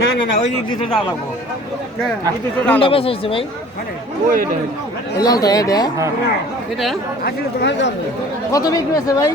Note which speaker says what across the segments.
Speaker 1: না না না ওই দিয়ে যাওয়া লাগবো
Speaker 2: কোনটা। বেচা হচ্ছে ভাই?
Speaker 1: ওই এটা।
Speaker 2: লালটা এটা? এটা? কত বিক্রি হয়েছে ভাই?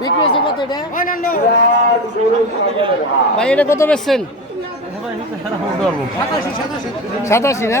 Speaker 2: বিক্রি হয়েছে কত এটা? ভাই এটা কত বেচছেন? সাতাশি না?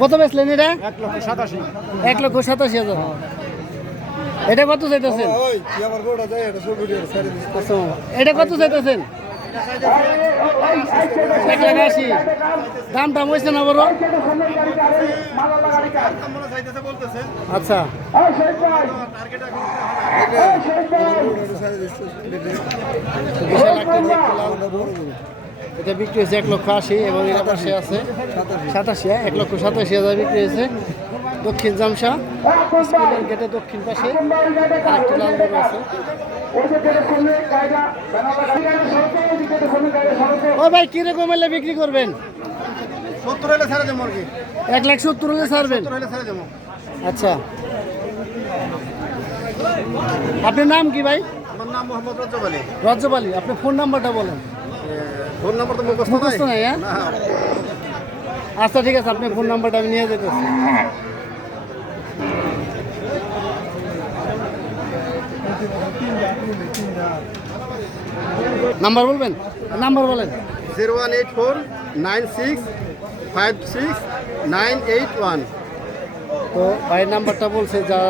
Speaker 2: কত বেচলেন এটা এক লক্ষ সাতাশি হাজার এটা কত চাইতেছেন আচ্ছা, এটা কত চাইতেছেন এক লাখ আশি দাম টাম হয়েছে না বড় আচ্ছা বিশাল এটা বিক্রি হয়েছে এক লক্ষ আশি এবং এর পাশে আছে সাতাশি হ্যাঁ, এক লক্ষ সাতাশি হাজার বিক্রি হয়েছে। দক্ষিণ জামসা স্কুলের গেটে দক্ষিণ পাশে আরেকটি লাল গরু আছে। ও ভাই কীরকম এলে বিক্রি করবেন? এক লাখ সত্তর হলে ছাড়বেন? আচ্ছা। আপনার নাম কি ভাই?
Speaker 1: আমার নাম মোহাম্মদ রজ্জব আলী
Speaker 2: রজ্জব আলী আপনার ফোন নাম্বারটা বলেন।
Speaker 1: ফোন নাম্বার তো মুখস্থ
Speaker 2: নাই? হ্যাঁ?
Speaker 1: না
Speaker 2: আচ্ছা ঠিক আছে আপনি ফোন নাম্বারটা আমি নিয়ে যেতেছি নাম্বার বলবেন? নাম্বার বলেন।
Speaker 1: Zero one eight four nine six five six nine eight one.
Speaker 2: তো ভাইয়ের নাম্বারটা বলছে যা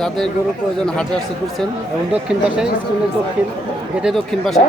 Speaker 2: যাদের গরু প্রয়োজন হাটে আসতে করছেন এবং দক্ষিণ পাশে, স্কুলের দক্ষিণ গেটে দক্ষিণ
Speaker 3: পাশে।